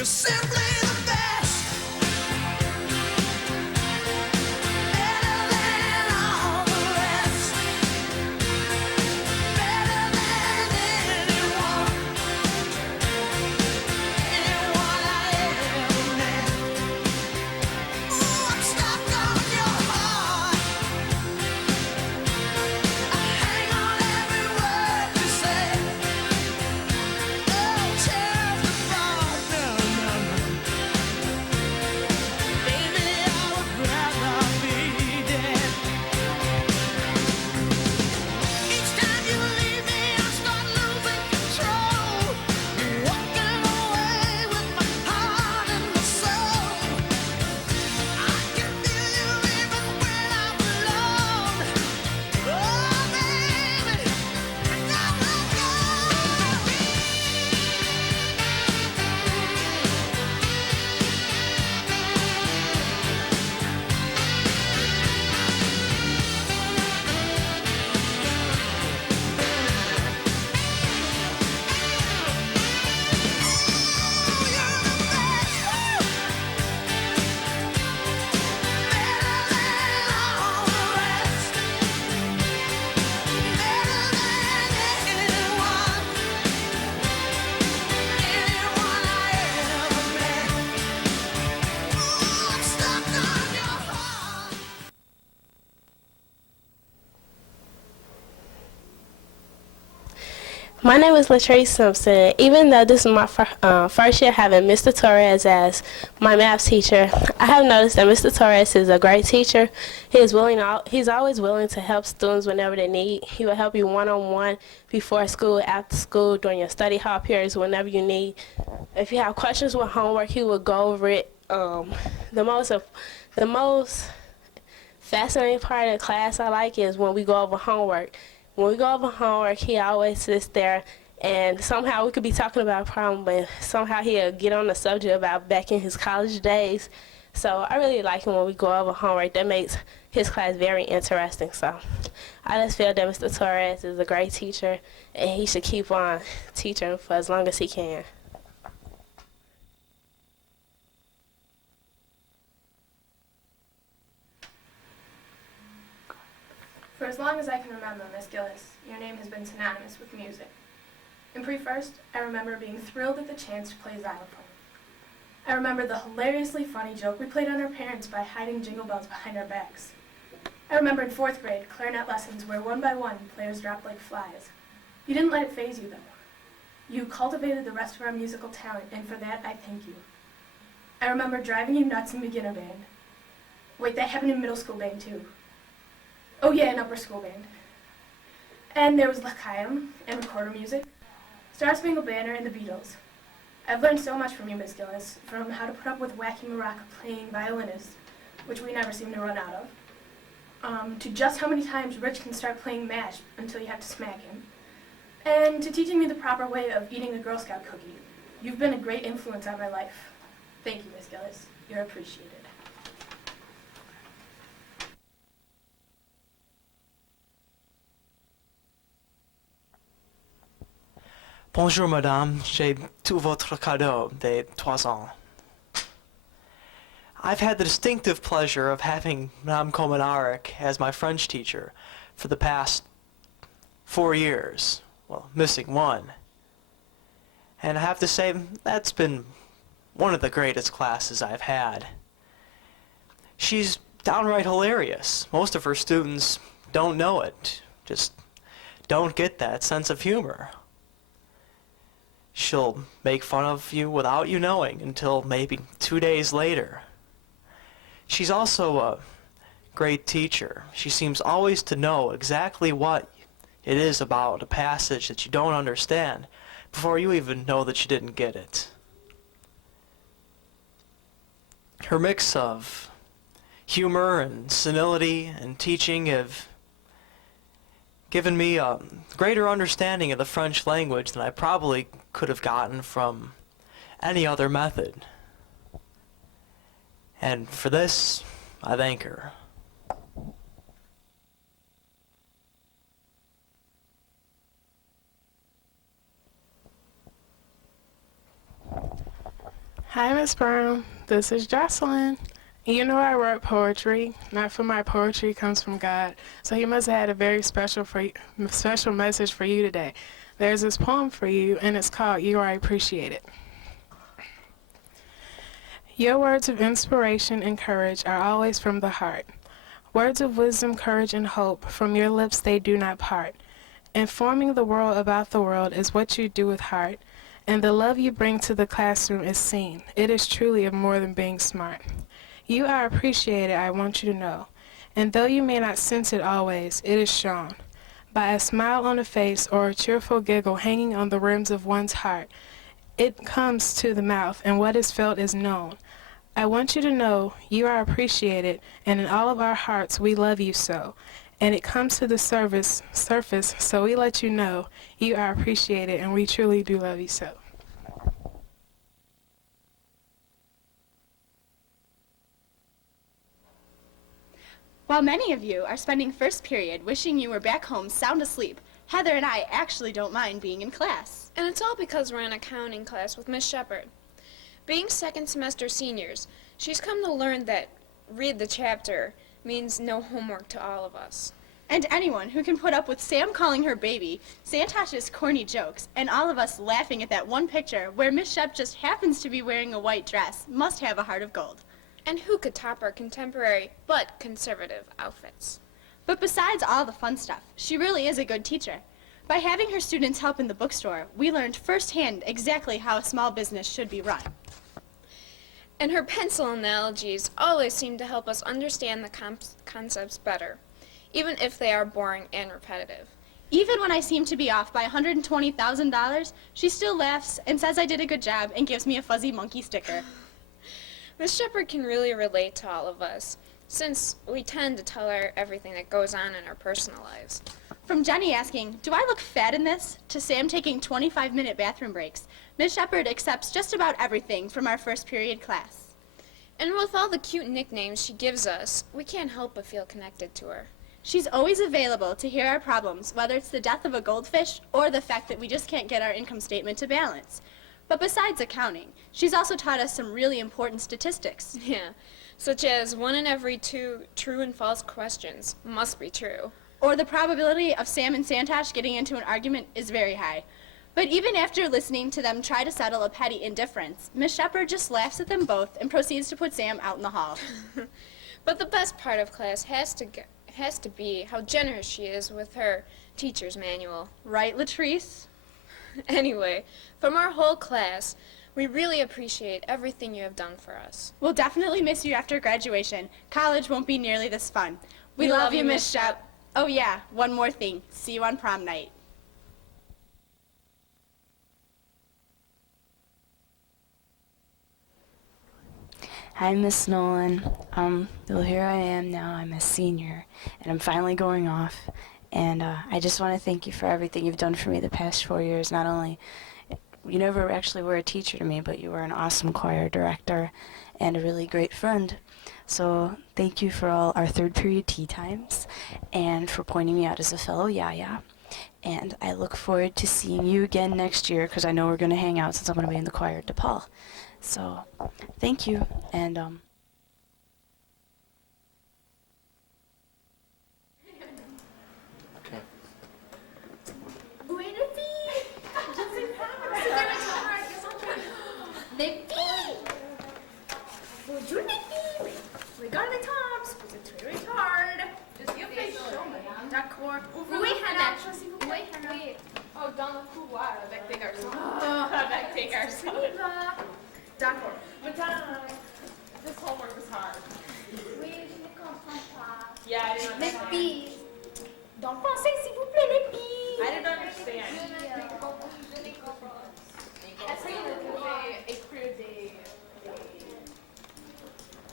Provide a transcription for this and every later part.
You're simply the best. Better than all the rest. Better than anyone. Anyone I ever met. Ooh, I'm stuck on your heart. I hang on every word you say. Oh, tear us apart. No, no, no. Baby, I would rather be dead. Each time you leave me, I start losing control. You're walking away with my heart and my soul. I can feel you even when I'm alone. Oh, baby, don't let go. My name is Latrice Simpson. Even though this is my first year having Mr. Torres as my math teacher, I have noticed that Mr. Torres is a great teacher. He's always willing to help students whenever they need. He will help you one-on-one before school, after school, during your study hall periods, whenever you need. If you have questions with homework, he will go over it. The most fascinating part of the class I like is when we go over homework. When we go over homework, he always sits there, and somehow we could be talking about a problem, but somehow he'll get on the subject about back in his college days. So I really like him when we go over homework. That makes his class very interesting. So I just feel that Mr. Torres is a great teacher, and he should keep on teaching for as long as he can. For as long as I can remember, Miss Gillis, your name has been synonymous with music. In pre-first, I remember being thrilled at the chance to play xylophone. I remember the hilariously funny joke we played on our parents by hiding jingle bells behind our backs. I remember in fourth grade, clarinet lessons where one by one, players dropped like flies. You didn't let it faze you, though. You cultivated the rest of our musical talent, and for that, I thank you. I remember driving you nuts in beginner band. Wait, that happened in middle school band, too. Oh yeah, in upper school band. And there was L'Chaim and recorder music, Star Spangled Banner, and the Beatles. I've learned so much from you, Miss Gillis, from how to put up with wacky maraca playing violinist, which we never seem to run out of, to just how many times Rich can start playing MASH until you have to smack him, and to teaching me the proper way of eating a Girl Scout cookie. You've been a great influence on my life. Thank you, Miss Gillis. You're appreciated. Bonjour, madame. J'ai tout votre cadeau de 3 ans. I've had the distinctive pleasure of having Madame Komenarek as my French teacher for the past 4 years. Well, missing one. And I have to say, that's been one of the greatest classes I've had. She's downright hilarious. Most of her students don't know it, just don't get that sense of humor. She'll make fun of you without you knowing until maybe 2 days later. She's also a great teacher. She seems always to know exactly what it is about a passage that you don't understand before you even know that you didn't get it. Her mix of humor and senility and teaching have given me a greater understanding of the French language than I probably could have gotten from any other method. And for this, I thank her. Hi, Miss Brown. This is Jocelyn. You know I wrote poetry. Not for my poetry comes from God. So he must have had a very special message for you today. There's this poem for you, and it's called You Are Appreciated. Your words of inspiration and courage are always from the heart. Words of wisdom, courage, and hope, from your lips they do not part. Informing the world about the world is what you do with heart, and the love you bring to the classroom is seen. It is truly of more than being smart. You are appreciated, I want you to know, and though you may not sense it always, it is shown. By a smile on a face or a cheerful giggle hanging on the rims of one's heart, it comes to the mouth, and what is felt is known. I want you to know you are appreciated, and in all of our hearts we love you so. And it comes to the surface, so we let you know you are appreciated, and we truly do love you so. While many of you are spending first period wishing you were back home sound asleep, Heather and I actually don't mind being in class. And it's all because we're in accounting class with Miss Shepard. Being second semester seniors, she's come to learn that read the chapter means no homework to all of us. And anyone who can put up with Sam calling her baby, Santosh's corny jokes, and all of us laughing at that one picture where Miss Shep just happens to be wearing a white dress must have a heart of gold. And who could top our contemporary but conservative outfits? But besides all the fun stuff, she really is a good teacher. By having her students help in the bookstore, we learned firsthand exactly how a small business should be run. And her pencil analogies always seem to help us understand the concepts better, even if they are boring and repetitive. Even when I seem to be off by $120,000, she still laughs and says I did a good job and gives me a fuzzy monkey sticker. Miss Shepard can really relate to all of us, since we tend to tell her everything that goes on in our personal lives. From Jenny asking, do I look fat in this, to Sam taking 25-minute bathroom breaks, Miss Shepard accepts just about everything from our first period class. And with all the cute nicknames she gives us, we can't help but feel connected to her. She's always available to hear our problems, whether it's the death of a goldfish or the fact that we just can't get our income statement to balance. But besides accounting, she's also taught us some really important statistics. Yeah, such as 1 in every 2 true and false questions must be true. Or the probability of Sam and Santosh getting into an argument is very high. But even after listening to them try to settle a petty indifference, Miss Shepard just laughs at them both and proceeds to put Sam out in the hall. But the best part of class has to be how generous she is with her teacher's manual. Right, Latrice? Anyway, from our whole class, we really appreciate everything you have done for us. We'll definitely miss you after graduation. College won't be nearly this fun. We love you, Miss Shep. Oh yeah, one more thing. See you on prom night. Hi, Miss Nolan. Well, here I am now. I'm a senior, and I'm finally going off. And I just want to thank you for everything you've done for me the past 4 years. Not only, you never actually were a teacher to me, but you were an awesome choir director and a really great friend. So thank you for all our third period tea times and for pointing me out as a fellow yaya. And I look forward to seeing you again next year because I know we're going to hang out since I'm going to be in the choir at DePaul. So thank you. And Les filles! Bonjour les filles! Regarde les tops, vous êtes très retard. Just give face D'accord. Oui, Hannah. Oui, Hannah. Oh, dans le couloir avec des garçons. Avec des garçons. D'accord. But this homework was hard. Oui, je ne comprends pas. Yeah, I didn't Les understand. filles! Donc pensez s'il vous plaît les filles! I didn't understand. Je ne comprends pas. Est-ce que vous pouvez écrire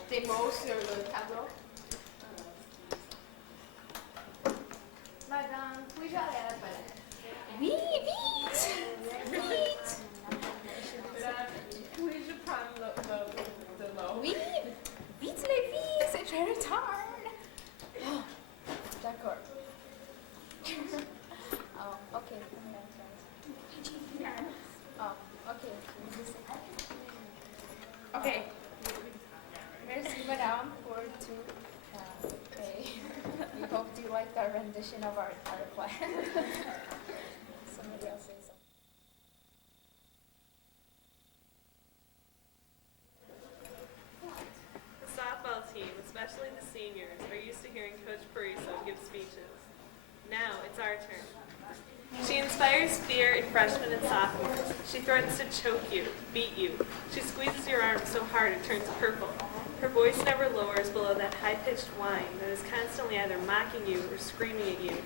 des mots sur le tableau? Madame, puis-je aller à la toilette? Oui, vite! Vite! Puis-je prendre de l'eau? Oui! Vite les filles, c'est très retard! Oh, d'accord. Oh, ok. Oh, ok. Okay. Merci, madame, for to pay. We hope you liked our rendition of our plan. Somebody else say something. The softball team, especially the seniors, are used to hearing Coach Pariso give speeches. Now it's our turn. She inspires fear in freshmen and sophomores. She threatens to choke you, beat you. She squeezes your arm so hard it turns purple. Her voice never lowers below that high-pitched whine that is constantly either mocking you or screaming at you.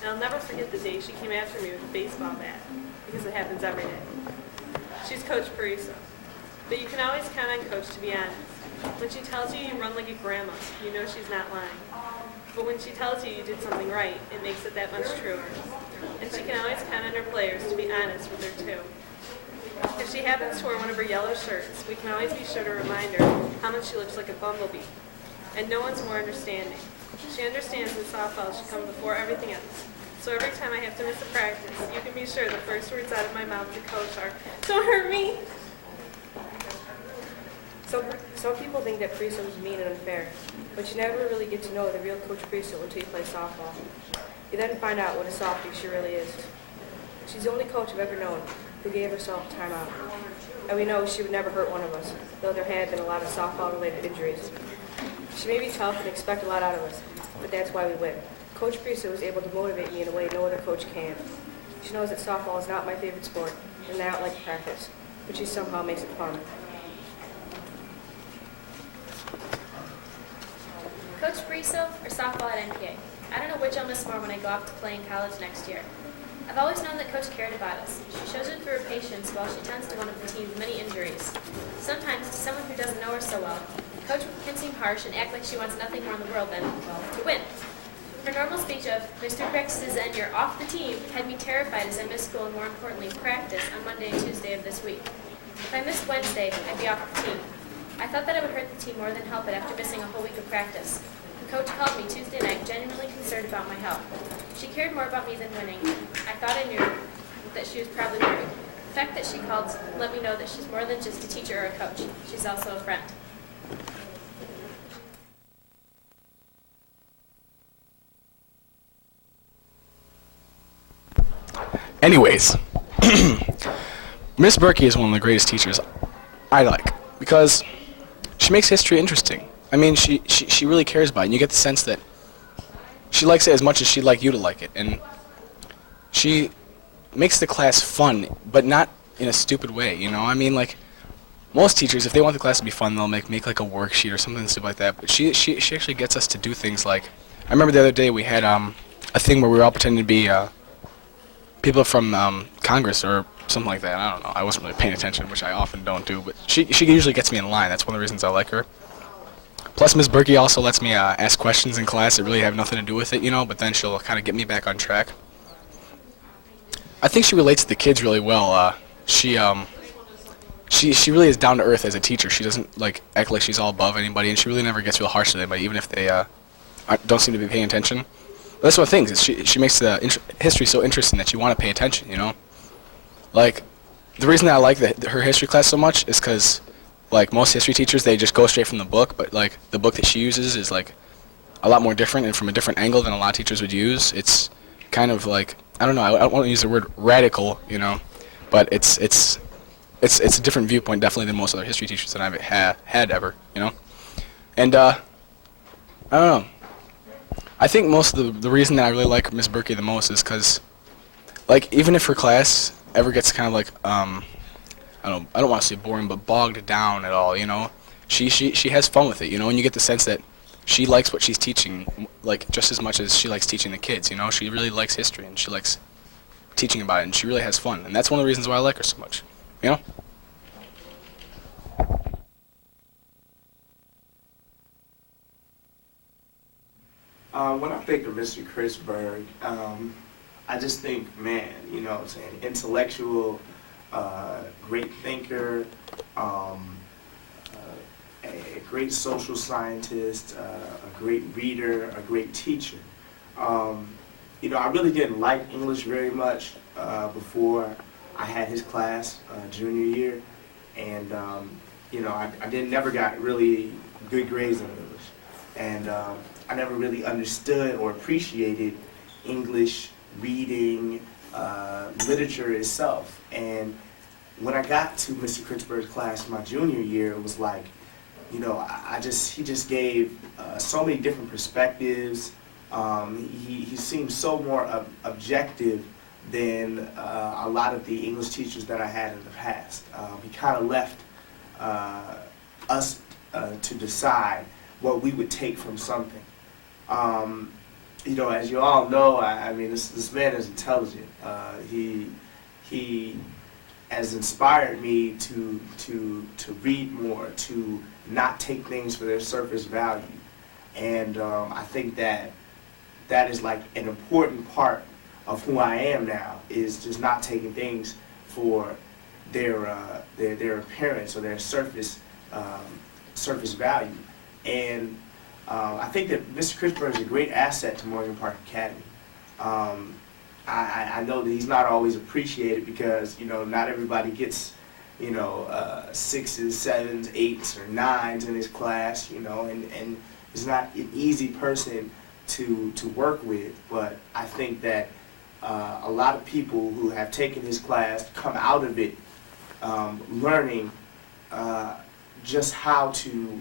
And I'll never forget the day she came after me with a baseball bat, because it happens every day. She's Coach Pariso. But you can always count on Coach to be honest. When she tells you you run like a grandma, you know she's not lying. But when she tells you you did something right, it makes it that much truer. And she can always count on her players to be honest with her too. If she happens to wear one of her yellow shirts, we can always be sure to remind her how much she looks like a bumblebee. And no one's more understanding. She understands that softball should come before everything else. So every time I have to miss a practice, you can be sure the first words out of my mouth to Coach are, "Don't hurt me!" Some people think that Pariso is mean and unfair, but you never really get to know the real Coach Pariso until you play softball. You then find out what a softie she really is. She's the only coach I've ever known who gave herself time out. And we know she would never hurt one of us, though there had been a lot of softball-related injuries. She may be tough and expect a lot out of us, but that's why we win. Coach Pariso is able to motivate me in a way no other coach can. She knows that softball is not my favorite sport, and I don't like to practice, but she somehow makes it fun. Coach Pariso or softball at NPA? I don't know which I'll miss more when I go off to play in college next year. I've always known that Coach cared about us. She shows it through her patience while she tends to one of the team's many injuries. Sometimes, to someone who doesn't know her so well, Coach can seem harsh and act like she wants nothing more in the world than, well, to win. Her normal speech of, "Mr. Practices and you're off the team," had me terrified as I missed school and more importantly, practice on Monday and Tuesday of this week. If I missed Wednesday, I'd be off the team. I thought that it would hurt the team more than help it after missing a whole week of practice. The coach called me Tuesday night, genuinely concerned about my health. She cared more about me than winning. I thought I knew that she was probably worried. The fact that she called let me know that she's more than just a teacher or a coach. She's also a friend. Anyways, Miss Berkey is one of the greatest teachers I like because she makes history interesting. I mean, she really cares about it, and you get the sense that she likes it as much as she'd like you to like it, and she makes the class fun, but not in a stupid way, you know? I mean, like, most teachers, if they want the class to be fun, they'll make like a worksheet or something stupid like that, but she actually gets us to do things like, I remember the other day we had a thing where we were all pretending to be people from Congress or something like that. I don't know. I wasn't really paying attention, which I often don't do, but she usually gets me in line. That's one of the reasons I like her. Plus, Ms. Berkey also lets me ask questions in class that really have nothing to do with it, you know, but then she'll kind of get me back on track. I think she relates to the kids really well. She really is down to earth as a teacher. She doesn't like act like she's all above anybody, and she really never gets real harsh with anybody, even if they don't seem to be paying attention. But that's one of the things. Is she makes the history so interesting that you want to pay attention, you know? Like, the reason that I like her history class so much is because, like, most history teachers, they just go straight from the book, but, like, the book that she uses is, like, a lot more different and from a different angle than a lot of teachers would use. It's kind of like, I don't know, I don't want to use the word radical, you know, but it's a different viewpoint, definitely, than most other history teachers that I've had ever, you know? And, I don't know. I think most of the reason that I really like Miss Berkey the most is because, like, even if her class ever gets kind of like, I don't want to say boring, but bogged down at all, you know, she has fun with it, you know, and you get the sense that she likes what she's teaching, like, just as much as she likes teaching the kids, you know. She really likes history, and she likes teaching about it, and she really has fun, and that's one of the reasons why I like her so much, you know. When I think of Mr. Chris Berg, I just think, man, you know what I'm saying, intellectual, great thinker, a great social scientist, a great reader, a great teacher. You know, I really didn't like English very much before I had his class junior year, and you know, I never got really good grades in English. And I never really understood or appreciated English reading, literature itself. And when I got to Mr. Kritzberg's class my junior year, it was like, you know, he just gave so many different perspectives. He seemed so more objective than a lot of the English teachers that I had in the past. He kind of left us to decide what we would take from something. You know, as you all know, I mean, this man is intelligent. He has inspired me to read more, to not take things for their surface value. And I think that is like an important part of who I am now, is just not taking things for their appearance or their surface value. And I think that Mr. Kritzberg is a great asset to Morgan Park Academy. I know that he's not always appreciated because, you know, not everybody gets, you know, 6s, 7s, 8s, or 9s in his class, you know, and he's not an easy person to work with. But I think that a lot of people who have taken his class come out of it learning just how to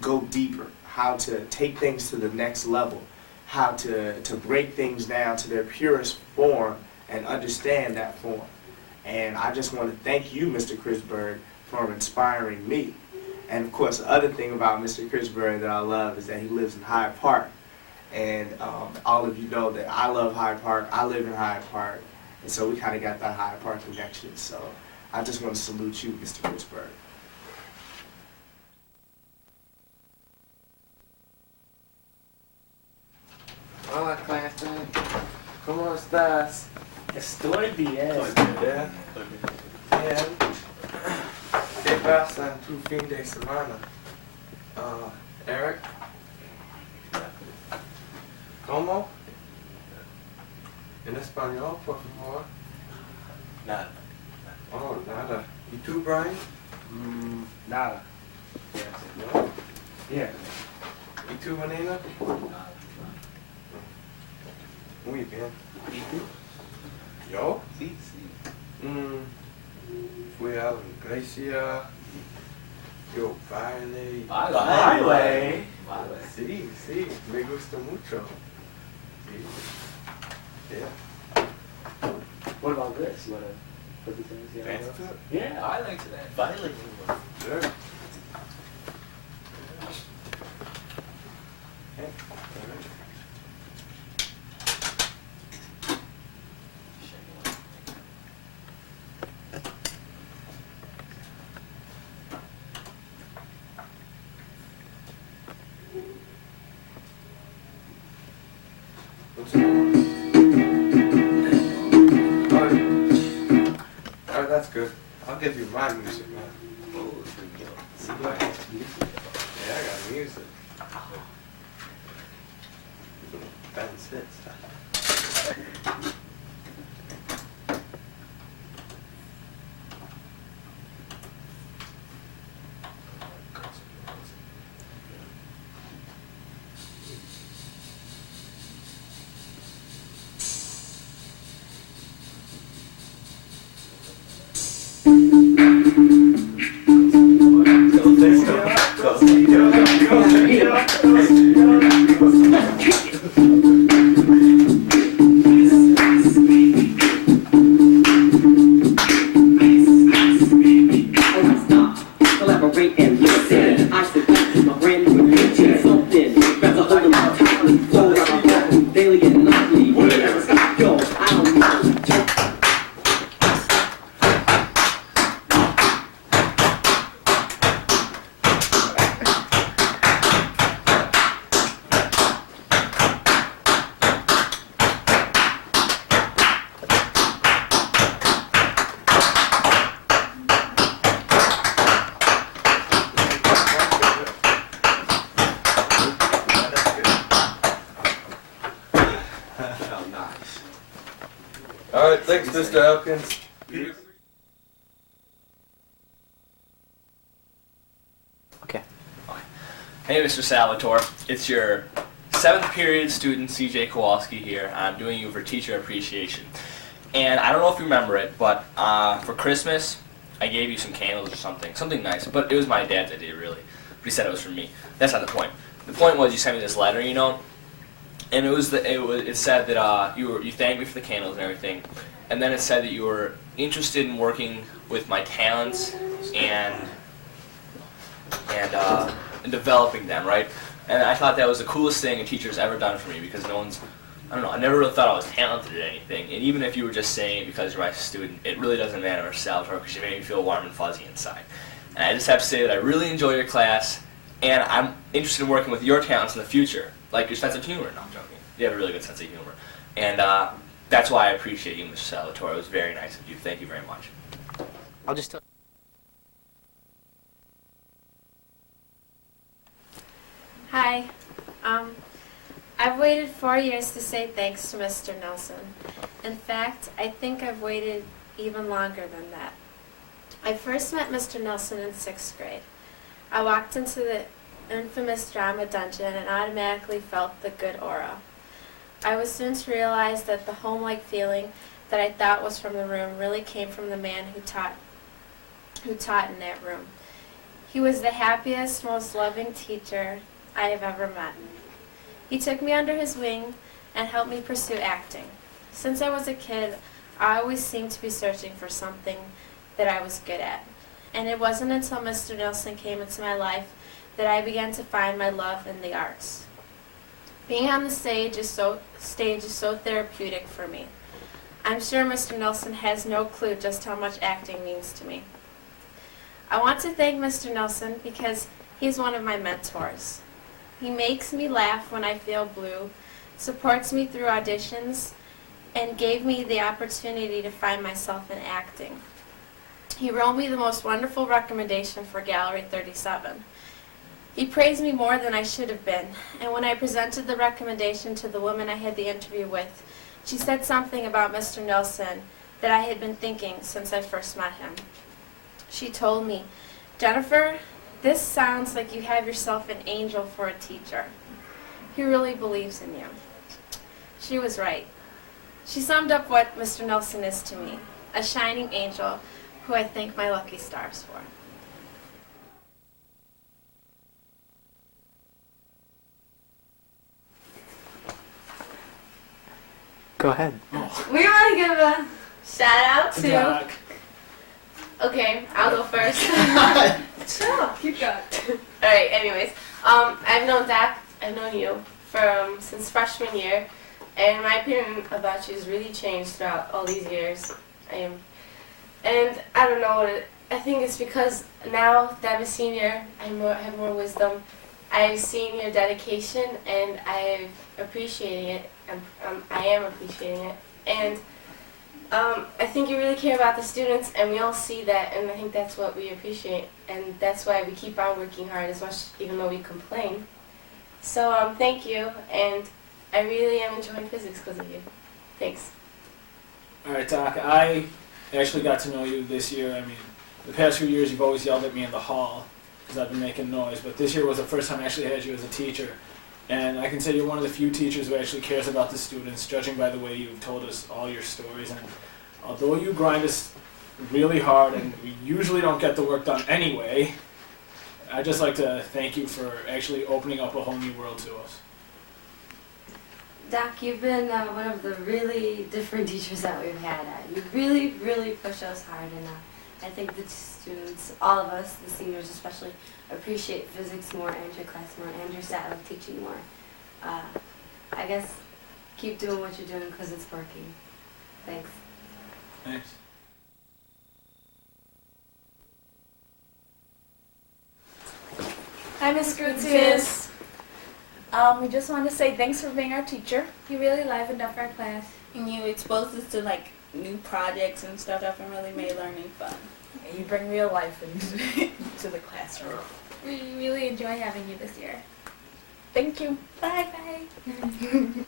go deeper, how to take things to the next level, how to break things down to their purest form and understand that form. And I just want to thank you, Mr. Kritzberg, for inspiring me. And of course, the other thing about Mr. Kritzberg that I love is that he lives in Hyde Park. And all of you know that I love Hyde Park, I live in Hyde Park, and so we kind of got that Hyde Park connection. So I just want to salute you, Mr. Kritzberg. Hola, clase. ¿Cómo estás? Estoy bien. Bien. Bien. ¿Qué pasa en tu fin de semana? Eric? ¿Cómo? En español, por favor. Nada. Oh, nada. ¿Y tú, Brian? Nada. No? Yeah. ¿Y tú, Manina? Muy bien. ¿Y tú? ¿Yo? Sí, sí. Fui a la iglesia. Yo bailé. Baile. Sí, sí, me gusta mucho. Sí. Yeah. What about this? You want to put these things together? Dance to it? Yeah, I like to dance. Baile. Sure. Oh, that's good. I'll give you my music, man. Oh, there you go. See, Yeah, I got music. That's it. Collaborate and listen. I sit back to my brand new kitchen. Something. Grab a hold of my tightly. Flow down my phone daily and nightly. Whatever stop, yo. I don't know. All right, thanks, Mr. Elkins. Hey, Mr. Salvatore. It's your 7th period student, CJ Kowalski here. I'm doing you for teacher appreciation. And I don't know if you remember it, but for Christmas, I gave you some candles or something nice. But it was my dad's idea, really. But he said it was for me. That's not the point. The point was you sent me this letter, you know, and it said that you thanked me for the candles and everything, and then it said that you were interested in working with my talents and developing them, right? And I thought that was the coolest thing a teacher's ever done for me, because no one's, I don't know, I never really thought I was talented at anything. And even if you were just saying it because you're my student, it really doesn't matter, Salvatore, because you made me feel warm and fuzzy inside. And I just have to say that I really enjoy your class, and I'm interested in working with your talents in the future, like your sense of humor. No, I'm joking. You have a really good sense of humor. And that's why I appreciate you, Mr. Salvatore. It was very nice of you. Thank you very much. I'll just tell. Hi. I've waited 4 years to say thanks to Mr. Nelson. In fact, I think I've waited even longer than that. I first met Mr. Nelson in 6th grade. I walked into the infamous drama dungeon and automatically felt the good aura. I was soon to realize that the home-like feeling that I thought was from the room really came from the man who taught in that room. He was the happiest, most loving teacher I have ever met. He took me under his wing and helped me pursue acting. Since I was a kid, I always seemed to be searching for something that I was good at. And it wasn't until Mr. Nelson came into my life that I began to find my love in the arts. Being on the stage is so therapeutic for me. I'm sure Mr. Nelson has no clue just how much acting means to me. I want to thank Mr. Nelson because he's one of my mentors. He makes me laugh when I feel blue, supports me through auditions, and gave me the opportunity to find myself in acting. He wrote me the most wonderful recommendation for Gallery 37. He praised me more than I should have been, and when I presented the recommendation to the woman I had the interview with, she said something about Mr. Nelson that I had been thinking since I first met him. She told me, "Jennifer, this sounds like you have yourself an angel for a teacher. He really believes in you." She was right. She summed up what Mr. Nelson is to me, a shining angel who I thank my lucky stars for. Go ahead. We want to give a shout out to. Doc. Okay, I'll go first. Chill, keep going. All right. Anyways, I've known Doc. I've known you since freshman year, and my opinion about you has really changed throughout all these years. And I don't know. I think it's because now that I'm a senior, I have more wisdom. I've seen your dedication, and I've appreciated it. I am appreciating it, and I think you really care about the students, and we all see that, and I think that's what we appreciate, and that's why we keep on working hard as much, even though we complain. So thank you, and I really am enjoying physics because of you. Thanks. All right, Doc. I actually got to know you this year. I mean, the past few years you've always yelled at me in the hall because I've been making noise, but this year was the first time I actually had you as a teacher. And I can say you're one of the few teachers who actually cares about the students, judging by the way you've told us all your stories. And although you grind us really hard, and we usually don't get the work done anyway, I'd just like to thank you for actually opening up a whole new world to us. Doc, you've been one of the really different teachers that we've had. You really, really push us hard, and I think the students, all of us, the seniors especially, appreciate physics more and your class more and your style of teaching more. I guess keep doing what you're doing because it's working. Thanks. Thanks. Hi, Miss Grutius. We just want to say thanks for being our teacher. You really livened up our class. And you exposed us to like new projects and stuff that really made learning fun. And you bring real life into the classroom. We really enjoy having you this year. Thank you. Bye. Bye.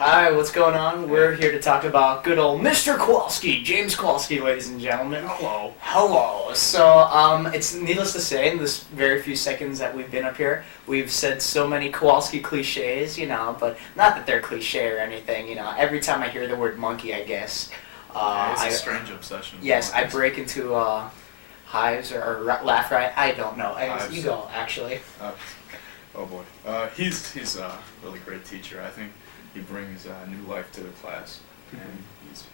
Hi, what's going on? We're here to talk about good old Mr. Kowalski, James Kowalski, ladies and gentlemen. Hello. Hello. So, it's needless to say, in this very few seconds that we've been up here, we've said so many Kowalski cliches, you know, but not that they're cliche or anything, you know. Every time I hear the word monkey, I guess. It's a strange obsession. Yes, I break into hives or laugh right. I don't know. Hives. You go, actually. Oh boy. He's a really great teacher. I think he brings new life to the class, and he's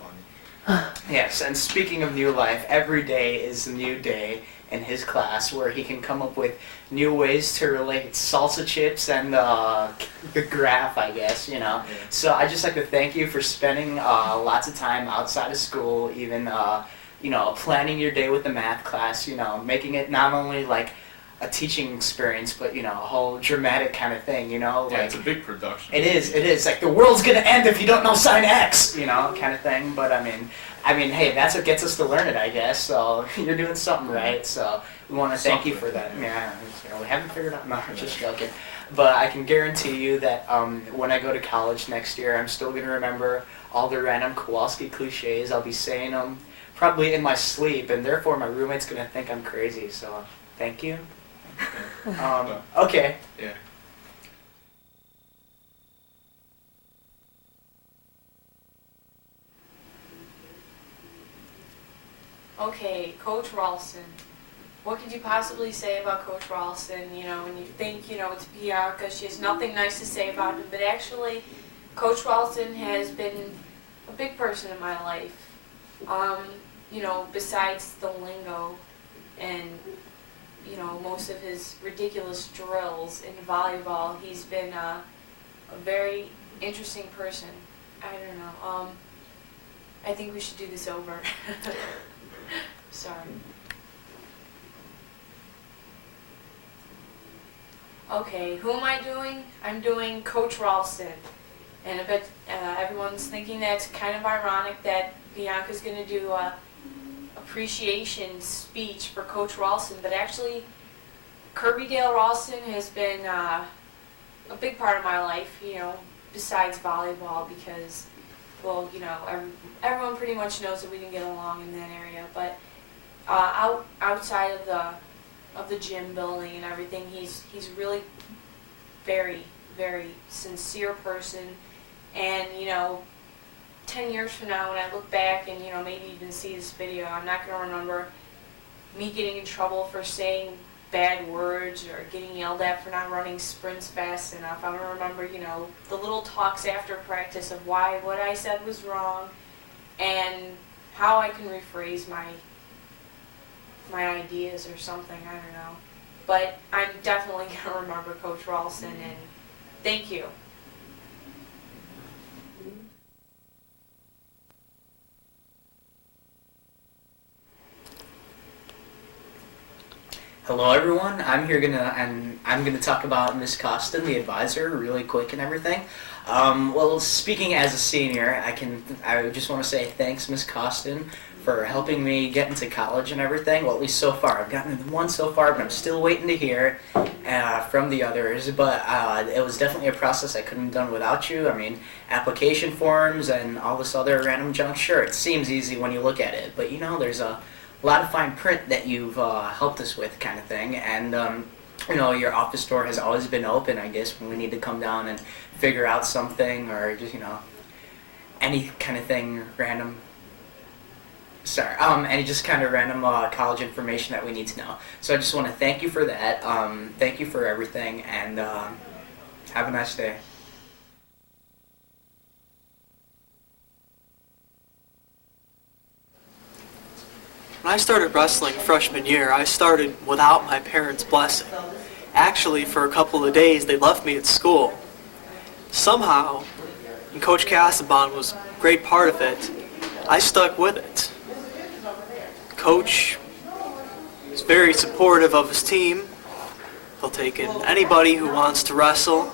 funny. Yes, and speaking of new life, every day is a new day in his class where he can come up with new ways to relate salsa chips and the graph, I guess, you know. Yeah. So I just like to thank you for spending lots of time outside of school, even, you know, planning your day with the math class, you know, making it not only like a teaching experience, but, you know, a whole dramatic kind of thing, you know. Yeah, like, it's a big production. It is. Like, the world's gonna end if you don't know sine X, you know, kind of thing. But I mean, hey, that's what gets us to learn it, I guess. So you're doing something right. So we want to thank you for that. Yeah, you know, we haven't figured out. No, I'm just joking. But I can guarantee you that when I go to college next year, I'm still gonna remember all the random Kowalski cliches. I'll be saying them probably in my sleep, and therefore my roommate's gonna think I'm crazy. So thank you. Okay. Yeah. Okay, Coach Ralston. What could you possibly say about Coach Ralston? You know, and you think, you know, it's Bianca, she has nothing nice to say about him, but actually, Coach Ralston has been a big person in my life. You know, besides the lingo and, you know, most of his ridiculous drills in volleyball, he's been a very interesting person. I don't know. I think we should do this over. Sorry. Okay, who am I doing? I'm doing Coach Ralston. And I bet everyone's thinking that's kind of ironic that Bianca's going to do a appreciation speech for Coach Ralston, but actually Kirby Dale Ralston has been a big part of my life, you know, besides volleyball, because, well, you know, everyone pretty much knows that we didn't get along in that area, but outside of the gym building and everything, he's really very, very sincere person, and, you know, 10 years from now when I look back and, you know, maybe even see this video, I'm not going to remember me getting in trouble for saying bad words or getting yelled at for not running sprints fast enough. I'm going to remember, you know, the little talks after practice of why what I said was wrong and how I can rephrase my ideas or something, I don't know. But I'm definitely going to remember Coach Ralston, and thank you. Hello everyone, I'm gonna talk about Miss Costin, the advisor, really quick and everything. Well, speaking as a senior, I just want to say thanks, Miss Costin, for helping me get into college and everything. Well, at least so far. I've gotten into one so far, but I'm still waiting to hear from the others. But it was definitely a process I couldn't have done without you. I mean, application forms and all this other random junk. Sure, it seems easy when you look at it, but you know, there's a lot of fine print that you've helped us with, kind of thing. And you know, your office door has always been open, I guess, when we need to come down and figure out something, or just, you know, any kind of thing random. Sorry, any just kind of random college information that we need to know. So I just want to thank you for that. Thank you for everything, and have a nice day. When I started wrestling freshman year, I started without my parents' blessing. Actually, for a couple of days, they left me at school. Somehow, and Coach Casaubon was a great part of it, I stuck with it. Coach is very supportive of his team. He'll take in anybody who wants to wrestle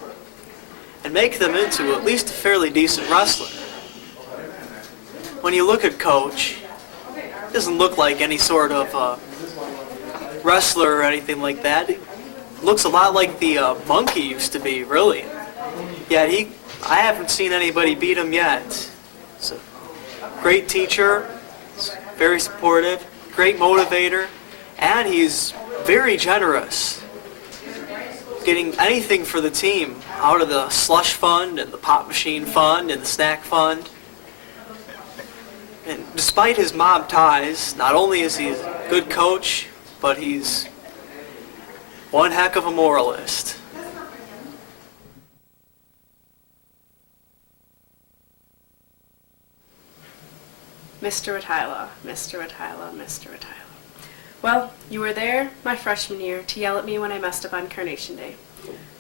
and make them into at least a fairly decent wrestler. When you look at Coach, he doesn't look like any sort of wrestler or anything like that. He looks a lot like the monkey used to be, really. Yet I haven't seen anybody beat him yet. He's a great teacher, he's very supportive, great motivator, and he's very generous. Getting anything for the team out of the slush fund and the pop machine fund and the snack fund. And despite his mob ties, not only is he a good coach, but he's one heck of a moralist. Mr. Rattila, Mr. Rattila, Mr. Rattila. Well, you were there my freshman year to yell at me when I messed up on Carnation Day.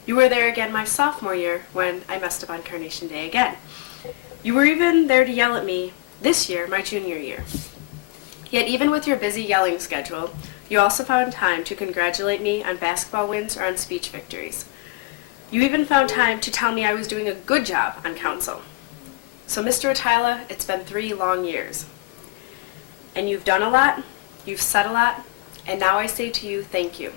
You were there again my sophomore year when I messed up on Carnation Day again. You were even there to yell at me this year, my junior year. Yet even with your busy yelling schedule, you also found time to congratulate me on basketball wins or on speech victories. You even found time to tell me I was doing a good job on council. So Mr. Rattila, it's been 3 long years. And you've done a lot, you've said a lot, and now I say to you, thank you.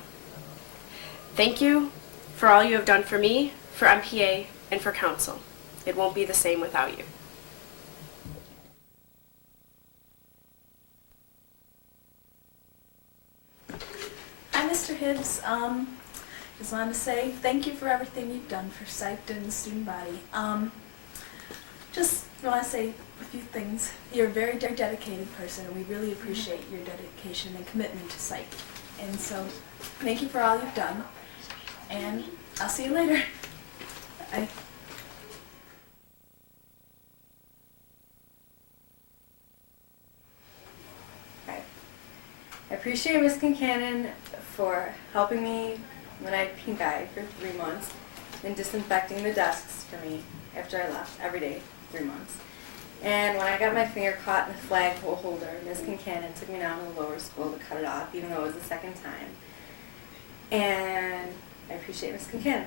Thank you for all you have done for me, for MPA, and for council. It won't be the same without you. Hi, Mr. Hibbs. Just wanted to say thank you for everything you've done for Psyched and the student body. Just want to say a few things. You're a very dedicated person, and we really appreciate your dedication and commitment to Psyched. And so, thank you for all you've done, and I'll see you later. Bye. I appreciate Ms. Kincannon for helping me when I had pink eye for 3 months and disinfecting the desks for me after I left every day, 3 months. And when I got my finger caught in the flagpole holder, Ms. Kincannon took me down to the lower school to cut it off, even though it was the second time. And I appreciate Ms. Kincannon.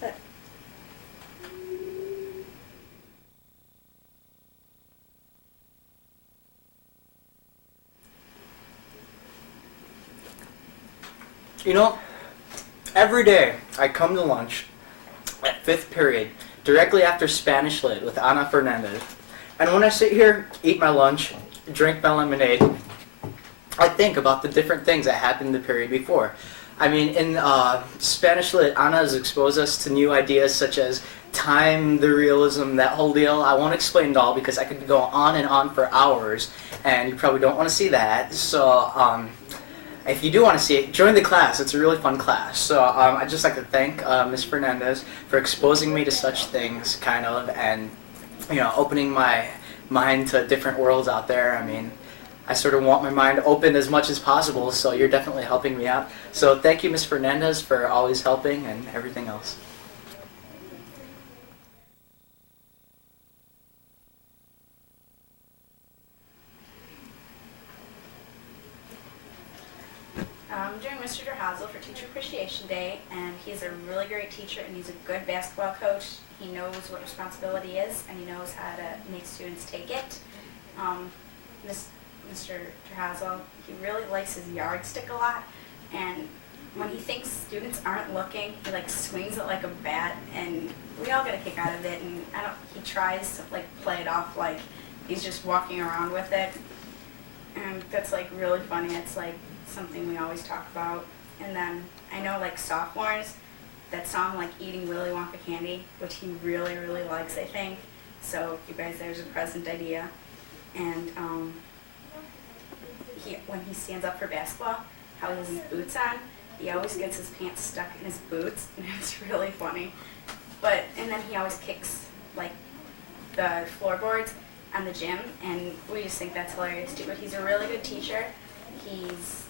That's it. You know, every day I come to lunch at 5th period, directly after Spanish Lit with Ana Fernandez. And when I sit here, eat my lunch, drink my lemonade, I think about the different things that happened the period before. I mean, in Spanish Lit, Ana has exposed us to new ideas such as time, the realism, that whole deal. I won't explain it all because I could go on and on for hours, and you probably don't want to see that. So, if you do want to see it, join the class. It's a really fun class. So I'd just like to thank Ms. Fernandez for exposing me to such things, kind of, and opening my mind to different worlds out there. I mean, I sort of want my mind open as much as possible, so you're definitely helping me out. So thank you, Ms. Fernandez, for always helping and everything else. I'm doing Mr. Derhazel for Teacher Appreciation Day, and he's a really great teacher, and he's a good basketball coach. He knows what responsibility is, and he knows how to make students take it. Mr. Derhazel, he really likes his yardstick a lot, and when he thinks students aren't looking, he swings it like a bat, and we all get a kick out of it. And he tries to play it off like he's just walking around with it, and that's really funny. It's something we always talk about. And then I know sophomores, that song Eating Willy Wonka Candy, which he really, really likes, I think. So you guys, there's a present idea. And when he stands up for basketball, how he has his boots on, he always gets his pants stuck in his boots, and it's really funny. And then he always kicks the floorboards on the gym, and we just think that's hilarious too. But he's a really good teacher. He's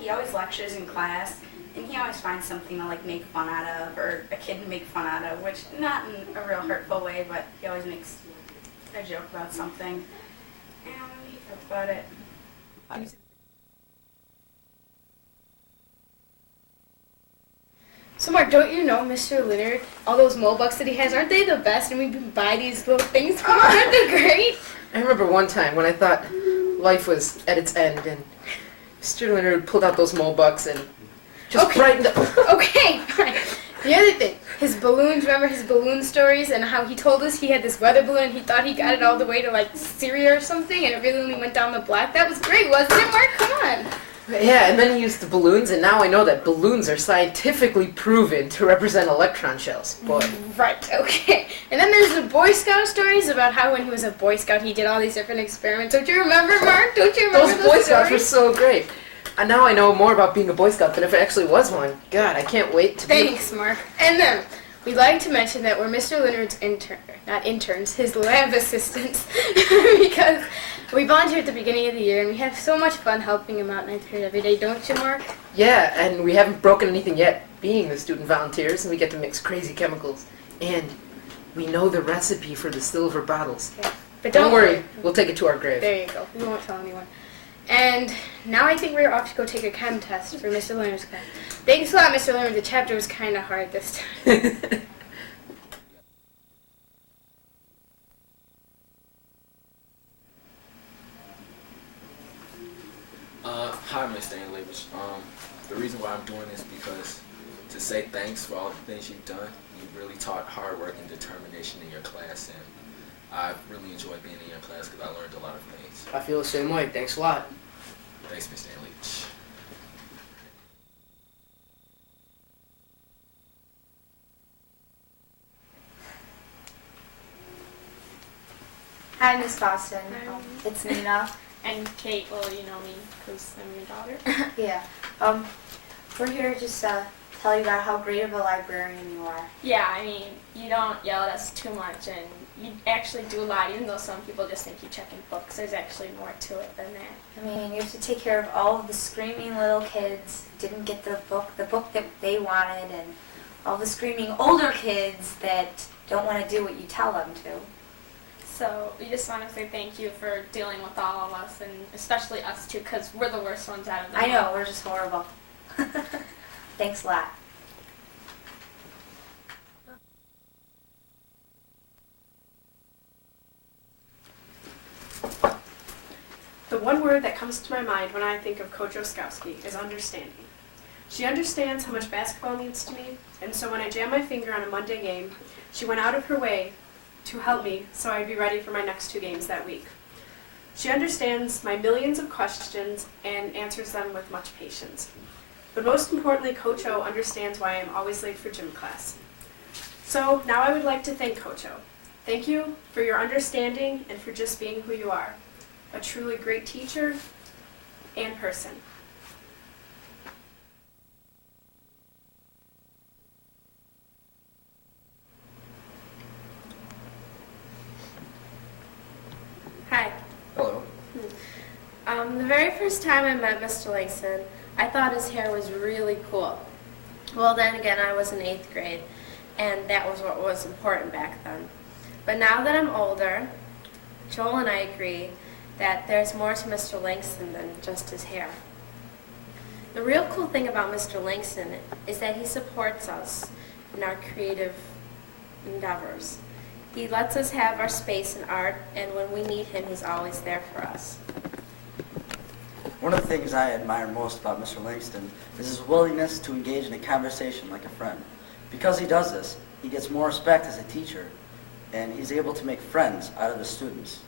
he always lectures in class, and he always finds something to make fun out of, or a kid to make fun out of, which not in a real hurtful way, but he always makes a joke about something. And that's about it. So Mark, don't you know Mr. Leonard, all those Mobucks that he has, aren't they the best? And we can buy these little things for him. Aren't they great? I remember one time when I thought life was at its end, and Mr. Leonard pulled out those Mobucks and just brightened up. Okay, fine. The other thing, his balloons, remember his balloon stories and how he told us he had this weather balloon and he thought he got it all the way to like Syria or something and it really only went down the block? That was great, wasn't it, Mark? Come on. Yeah, and then he used the balloons, and now I know that balloons are scientifically proven to represent electron shells. Boy. Right, okay. And then there's the Boy Scout stories about how when he was a Boy Scout he did all these different experiments. Don't you remember, Mark? Don't you remember Those Boy Scouts were stories? so great. And now I know more about being a Boy Scout than if I actually was one. God, I can't wait to be... Thanks, Mark. And then, we'd like to mention that we're Mr. Leonard's his lab assistants, because we volunteer at the beginning of the year, and we have so much fun helping him out in 9th grade every day, don't you, Mark? Yeah, and we haven't broken anything yet, being the student volunteers, and we get to mix crazy chemicals. And we know the recipe for the silver bottles. Yeah. But Don't worry, we'll take it to our grave. There you go. We won't tell anyone. And now I think we're off to go take a chem test for Mr. Leonard's class. Thanks a lot, Mr. Leonard. The chapter was kind of hard this time. Hi, Mr. English. The reason why I'm doing this is because to say thanks for all the things you've done. You really taught hard work and determination in your class, and I really enjoyed being in your class because I learned a lot of things. I feel the same way. Thanks a lot. Thanks, Mr. English. Hi, Miss Boston. It's Nina. And Kate, well, you know me because I'm your daughter. Yeah. We're here just to tell you about how great of a librarian you are. Yeah, I mean, you don't yell at us too much, and you actually do a lot, even though some people just think you're checking books. There's actually more to it than that. I mean, you have to take care of all of the screaming little kids who didn't get the book that they wanted, and all the screaming older kids that don't want to do what you tell them to. So we just want to say thank you for dealing with all of us, and especially us too, because we're the worst ones out of them. I know, we're just horrible. Thanks a lot. The one word that comes to my mind when I think of Coach Oskowski is understanding. She understands how much basketball means to me, and so when I jam my finger on a Monday game, she went out of her way to help me so I'd be ready for my next 2 games that week. She understands my millions of questions and answers them with much patience. But most importantly, Coach O understands why I'm always late for gym class. So now I would like to thank Coach O. Thank you for your understanding and for just being who you are, a truly great teacher and person. Hi. Hello. The very first time I met Mr. Langston, I thought his hair was really cool. Well, then again, I was in 8th grade, and that was what was important back then. But now that I'm older, Joel and I agree that there's more to Mr. Langston than just his hair. The real cool thing about Mr. Langston is that he supports us in our creative endeavors. He lets us have our space in art, and when we need him, he's always there for us. One of the things I admire most about Mr. Langston is his willingness to engage in a conversation like a friend. Because he does this, he gets more respect as a teacher, and he's able to make friends out of his students.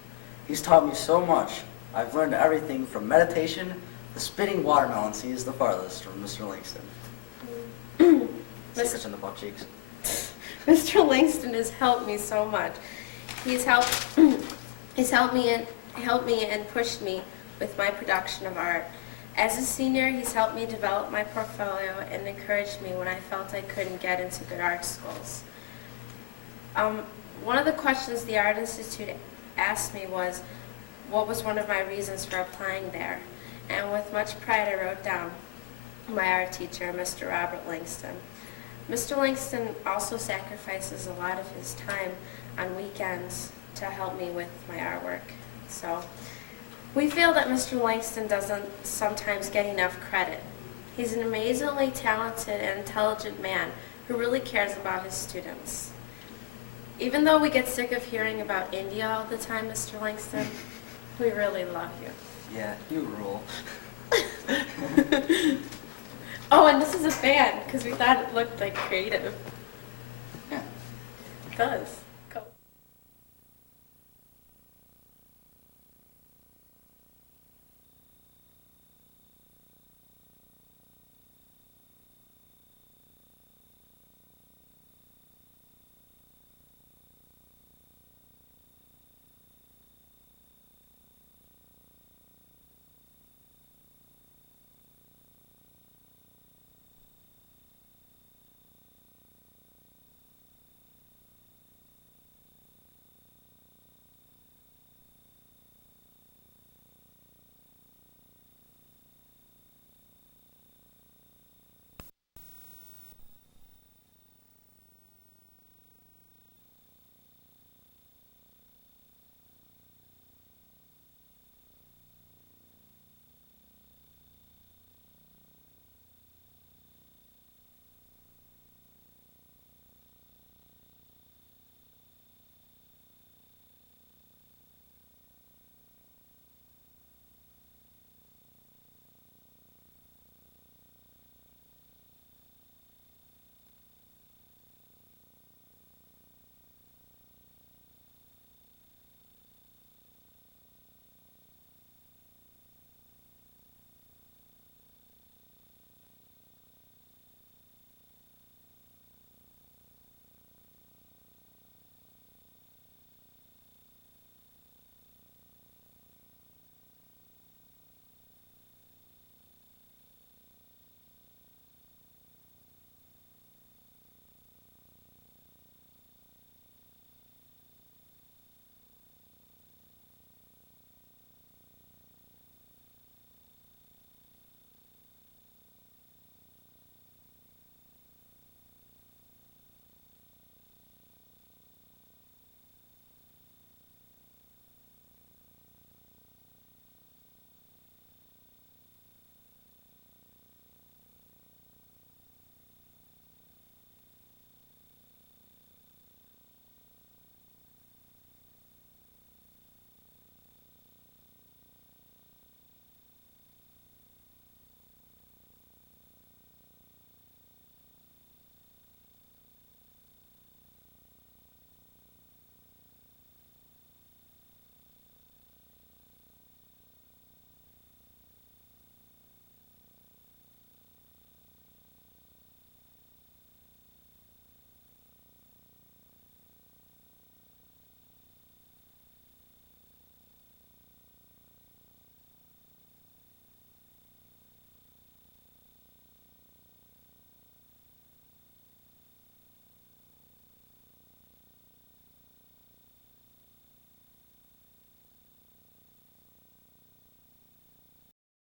He's taught me so much. I've learned everything from meditation to spitting watermelon seeds the farthest from Mr. Langston. Secrets in the butt cheeks. Mr. Langston has helped me so much. He's helped me and pushed me with my production of art. As a senior, he's helped me develop my portfolio and encouraged me when I felt I couldn't get into good art schools. One of the questions the Art Institute asked me was, what was one of my reasons for applying there? And with much pride, I wrote down my art teacher, Mr. Robert Langston. Mr. Langston also sacrifices a lot of his time on weekends to help me with my artwork. So we feel that Mr. Langston doesn't sometimes get enough credit. He's an amazingly talented and intelligent man who really cares about his students. Even though we get sick of hearing about India all the time, Mr. Langston, we really love you. Yeah, you rule. Oh, and this is a fan because we thought it looked like creative. Yeah. It does.